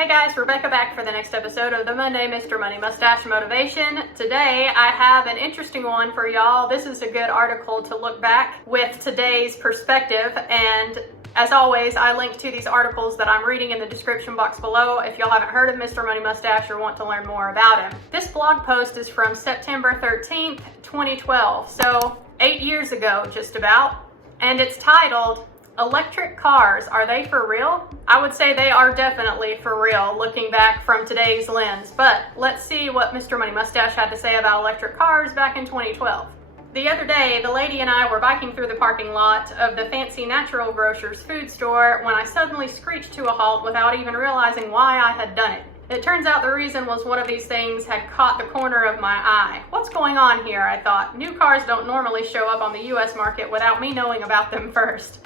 Hey guys, Rebecca back for the next episode of the Monday Mr. Money Mustache Motivation. Today I have an interesting one for y'all. This is a good article to look back with today's perspective, and as always, I link to these articles that I'm reading in the description box below if y'all haven't heard of Mr. Money Mustache or want to learn more about him. This blog post is from September 13th, 2012, so 8 years ago just about, and it's titled, Electric Cars, Are They For Real? I would say they are definitely for real, looking back from today's lens, but let's see what Mr. Money Mustache had to say about electric cars back in 2012. The other day, the lady and I were biking through the parking lot of the Fancy Natural Grocer's food store when I suddenly screeched to a halt without even realizing why I had done it. It turns out the reason was one of these things had caught the corner of my eye. What's going on here, I thought. New cars don't normally show up on the US market without me knowing about them first.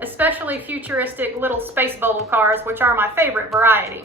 Especially futuristic little space bubble cars, which are my favorite variety.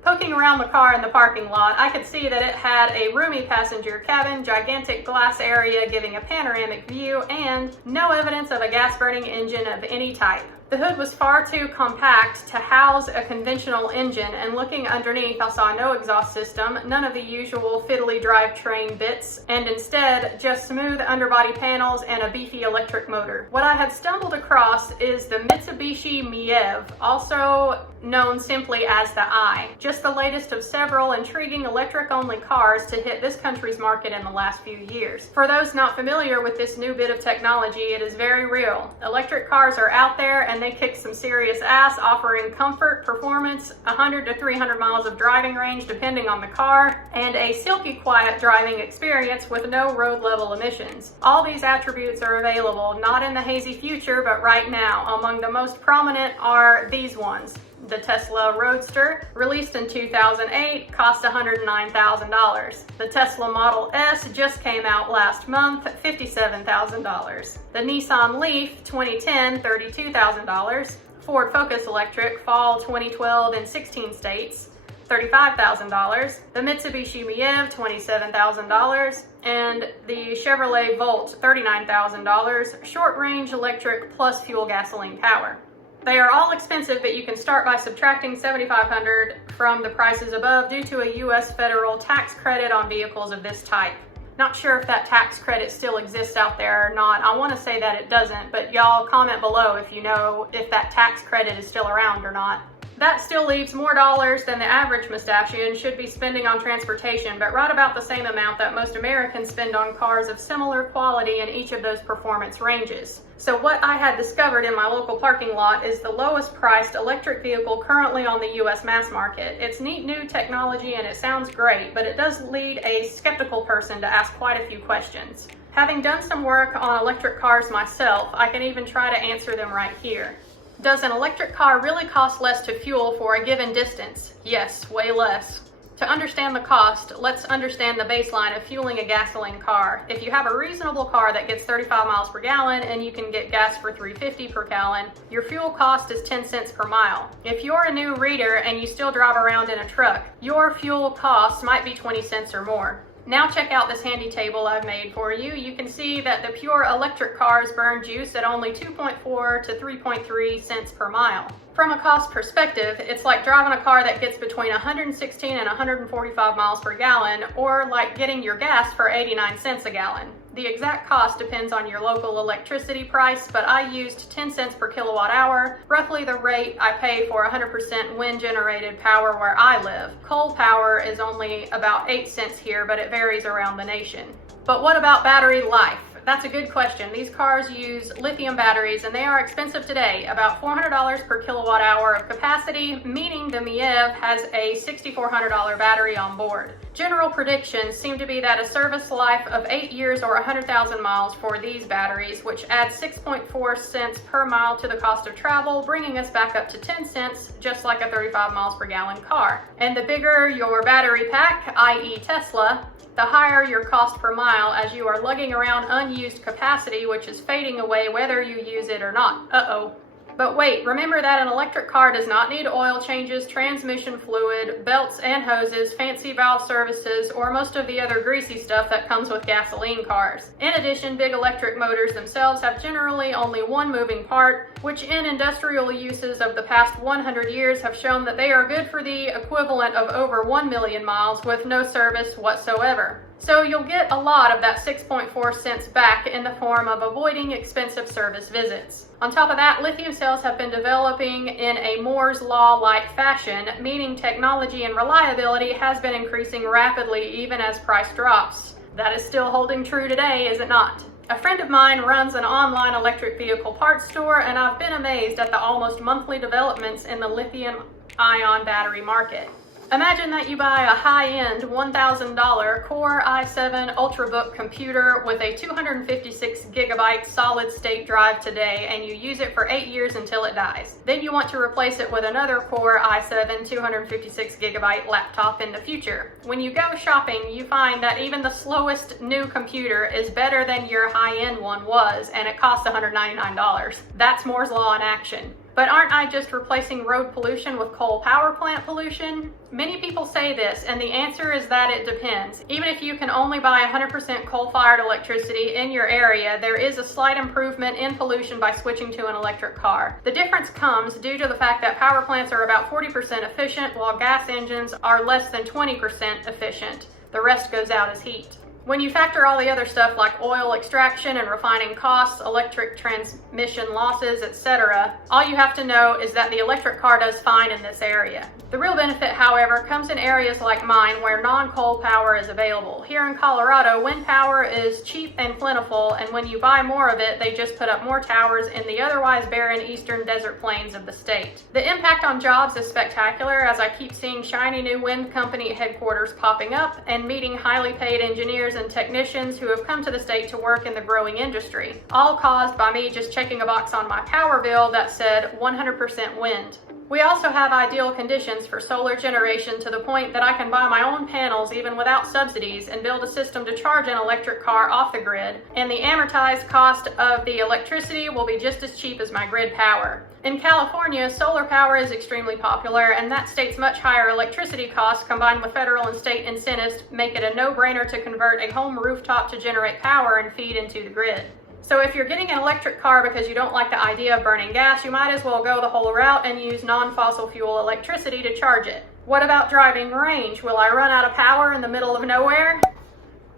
Poking around the car in the parking lot, I could see that it had a roomy passenger cabin, gigantic glass area giving a panoramic view, and no evidence of a gas-burning engine of any type. The hood was far too compact to house a conventional engine, and looking underneath I saw no exhaust system, none of the usual fiddly drivetrain bits, and instead just smooth underbody panels and a beefy electric motor. What I had stumbled across is the Mitsubishi MFUMB, also known simply as the i, just the latest of several intriguing electric-only cars to hit this country's market in the last few years. For those not familiar with this new bit of technology, it is very real. Electric cars are out there and they kick some serious ass, offering comfort, performance, 100 to 300 miles of driving range depending on the car, and a silky quiet driving experience with no road level emissions. All these attributes are available not in the hazy future, but right now. Among the most prominent are these ones. The Tesla Roadster, released in 2008, cost $109,000. The Tesla Model S just came out last month, $57,000. The Nissan Leaf 2010, $32,000. Ford Focus Electric, fall 2012 in 16 states, $35,000. The Mitsubishi MFUMB, $27,000. And the Chevrolet Volt, $39,000. Short-range electric plus fuel gasoline power. They are all expensive, but you can start by subtracting $7,500 from the prices above due to a U.S. federal tax credit on vehicles of this type. Not sure if that tax credit still exists out there or not. I want to say that it doesn't, but y'all comment below if you know if that tax credit is still around or not. That still leaves more dollars than the average mustachian should be spending on transportation, but right about the same amount that most Americans spend on cars of similar quality in each of those performance ranges. So what I had discovered in my local parking lot is the lowest priced electric vehicle currently on the US mass market. It's neat new technology and it sounds great, but it does lead a skeptical person to ask quite a few questions. Having done some work on electric cars myself, I can even try to answer them right here. Does an electric car really cost less to fuel for a given distance? Yes, way less. To understand the cost, let's understand the baseline of fueling a gasoline car. If you have a reasonable car that gets 35 miles per gallon and you can get gas for $3.50 per gallon, your fuel cost is 10 cents per mile. If you're a new reader and you still drive around in a truck, your fuel cost might be 20 cents or more. Now check out this handy table I've made for you. You can see that the pure electric cars burn juice at only 2.4 to 3.3 cents per mile. From a cost perspective, it's like driving a car that gets between 116 and 145 miles per gallon, or like getting your gas for 89 cents a gallon. The exact cost depends on your local electricity price, but I used 10 cents per kilowatt hour, roughly the rate I pay for 100% wind-generated power where I live. Coal power is only about 8 cents here, but it varies around the nation. But what about battery life? That's a good question. These cars use lithium batteries and they are expensive today, about $400 per kilowatt hour of capacity, meaning the MFUMB has a $6,400 battery on board. General predictions seem to be that a service life of 8 years or 100,000 miles for these batteries, which adds 6.4 cents per mile to the cost of travel, bringing us back up to 10 cents, just like a 35 miles per gallon car. And the bigger your battery pack, i.e. Tesla, the higher your cost per mile as you are lugging around unused capacity, which is fading away whether you use it or not. Uh-oh. But wait, remember that an electric car does not need oil changes, transmission fluid, belts and hoses, fancy valve services, or most of the other greasy stuff that comes with gasoline cars. In addition, big electric motors themselves have generally only one moving part, which in industrial uses of the past 100 years have shown that they are good for the equivalent of over 1 million miles with no service whatsoever. So you'll get a lot of that 6.4 cents back in the form of avoiding expensive service visits. On top of that, lithium cells have been developing in a Moore's Law-like fashion, meaning technology and reliability has been increasing rapidly even as price drops. That is still holding true today, is it not? A friend of mine runs an online electric vehicle parts store, and I've been amazed at the almost monthly developments in the lithium-ion battery market. Imagine that you buy a high-end $1,000 Core i7 Ultrabook computer with a 256 gigabyte solid-state drive today, and you use it for 8 years until it dies. Then you want to replace it with another Core i7 256 gigabyte laptop in the future. When you go shopping, you find that even the slowest new computer is better than your high-end one was, and it costs $199. That's Moore's Law in action. But aren't I just replacing road pollution with coal power plant pollution? Many people say this, and the answer is that it depends. Even if you can only buy 100% coal-fired electricity in your area, there is a slight improvement in pollution by switching to an electric car. The difference comes due to the fact that power plants are about 40% efficient, while gas engines are less than 20% efficient. The rest goes out as heat. When you factor all the other stuff like oil extraction and refining costs, electric transmission losses, etc., all you have to know is that the electric car does fine in this area. The real benefit, however, comes in areas like mine where non-coal power is available. Here in Colorado, wind power is cheap and plentiful, and when you buy more of it, they just put up more towers in the otherwise barren eastern desert plains of the state. The impact on jobs is spectacular, as I keep seeing shiny new wind company headquarters popping up and meeting highly paid engineers and technicians who have come to the state to work in the growing industry, all caused by me just checking a box on my power bill that said 100% wind. We also have ideal conditions for solar generation to the point that I can buy my own panels even without subsidies and build a system to charge an electric car off the grid, and the amortized cost of the electricity will be just as cheap as my grid power. In California, solar power is extremely popular, and that state's much higher electricity costs combined with federal and state incentives make it a no-brainer to convert a home rooftop to generate power and feed into the grid. So if you're getting an electric car because you don't like the idea of burning gas, you might as well go the whole route and use non-fossil fuel electricity to charge it. What about driving range? Will I run out of power in the middle of nowhere?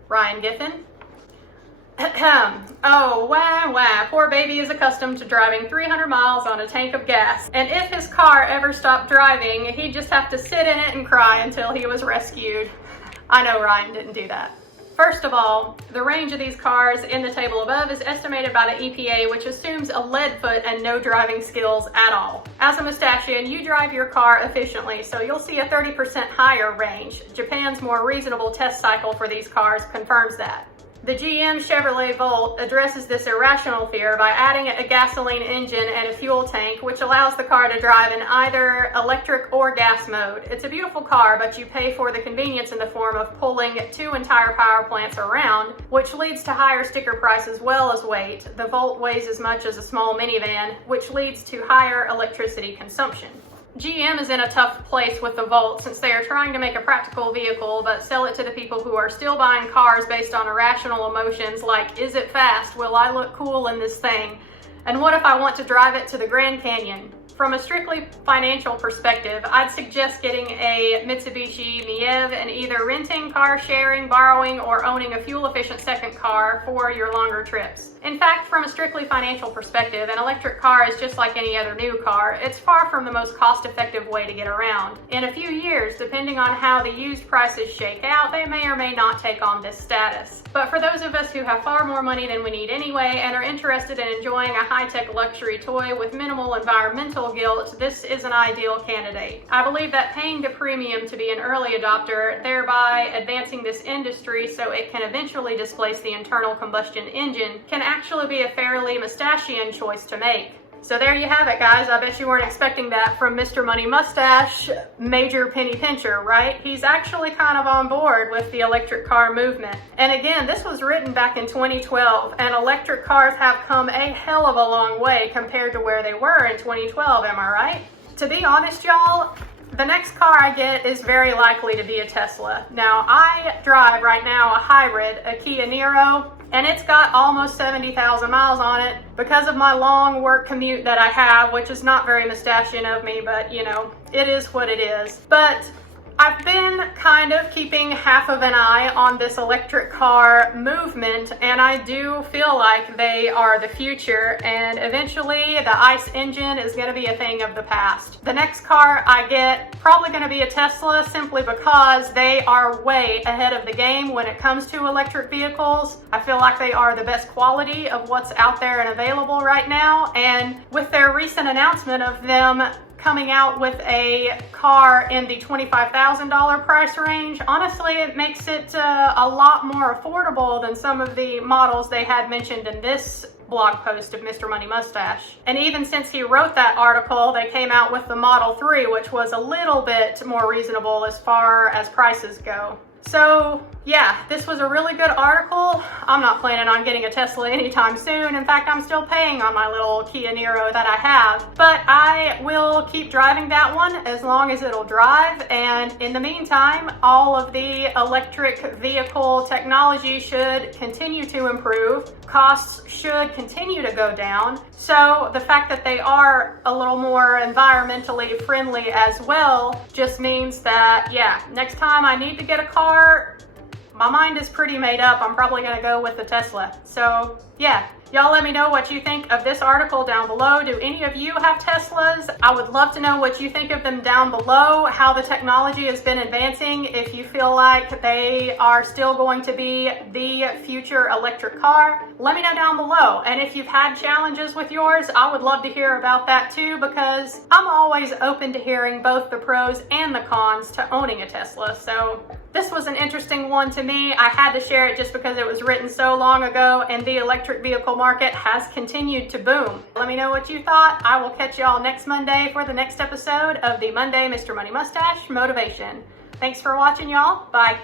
Ryan Giffen. Oh, wah. Poor baby is accustomed to driving 300 miles on a tank of gas. And if his car ever stopped driving, he'd just have to sit in it and cry until he was rescued. I know Ryan didn't do that. First of all, the range of these cars in the table above is estimated by the EPA, which assumes a lead foot and no driving skills at all. As a mustachian, you drive your car efficiently, so you'll see a 30% higher range. Japan's more reasonable test cycle for these cars confirms that. The GM Chevrolet Volt addresses this irrational fear by adding a gasoline engine and a fuel tank, which allows the car to drive in either electric or gas mode. It's a beautiful car, but you pay for the convenience in the form of pulling 2 entire power plants around, which leads to higher sticker price as well as weight. The Volt weighs as much as a small minivan, which leads to higher electricity consumption. GM is in a tough place with the Volt since they are trying to make a practical vehicle but sell it to the people who are still buying cars based on irrational emotions like, is it fast? Will I look cool in this thing? And what if I want to drive it to the Grand Canyon? From a strictly financial perspective, I'd suggest getting a Mitsubishi Miev and either renting, car sharing, borrowing, or owning a fuel-efficient second car for your longer trips. In fact, from a strictly financial perspective, an electric car is just like any other new car. It's far from the most cost-effective way to get around. In a few years, depending on how the used prices shake out, they may or may not take on this status. But for those of us who have far more money than we need anyway and are interested in enjoying a high-tech luxury toy with minimal environmental guilt, this is an ideal candidate. I believe that paying the premium to be an early adopter, thereby advancing this industry so it can eventually displace the internal combustion engine, can actually be a fairly mustachian choice to make. So there you have it, guys. I bet you weren't expecting that from Mr. Money Mustache, Major Penny Pincher, right? He's actually kind of on board with the electric car movement. And again, this was written back in 2012, and electric cars have come a hell of a long way compared to where they were in 2012, am I right? To be honest, y'all, the next car I get is very likely to be a Tesla. Now, I drive right now a hybrid, a Kia Niro, and it's got almost 70,000 miles on it because of my long work commute that I have, which is not very mustachian of me, but you know, it is what it is. But I've been kind of keeping half of an eye on this electric car movement, and I do feel like they are the future, and eventually the ICE engine is going to be a thing of the past. The next car I get probably going to be a Tesla, simply because they are way ahead of the game when it comes to electric vehicles. I feel like they are the best quality of what's out there and available right now, and with their recent announcement of them coming out with a car in the $25,000 price range, honestly, it makes it a lot more affordable than some of the models they had mentioned in this blog post of Mr. Money Mustache. And even since he wrote that article, they came out with the Model 3, which was a little bit more reasonable as far as prices go. So yeah, this was a really good article. I'm not planning on getting a Tesla anytime soon. In fact, I'm still paying on my little Kia Niro that I have, but I will keep driving that one as long as it'll drive. And in the meantime, all of the electric vehicle technology should continue to improve. Costs should continue to go down. So the fact that they are a little more environmentally friendly as well just means that, yeah, next time I need to get a car, my mind is pretty made up. I'm probably going to go with the Tesla. So yeah, y'all let me know what you think of this article down below. Do any of you have Teslas? I would love to know what you think of them down below, how the technology has been advancing, if you feel like they are still going to be the future electric car. Let me know down below. And if you've had challenges with yours, I would love to hear about that too, because I'm always open to hearing both the pros and the cons to owning a Tesla. So this was an interesting one to me. I had to share it just because it was written so long ago and the electric vehicle market has continued to boom. Let me know what you thought. I will catch y'all next Monday for the next episode of the Monday Mr. Money Mustache Motivation. Thanks for watching, y'all. Bye.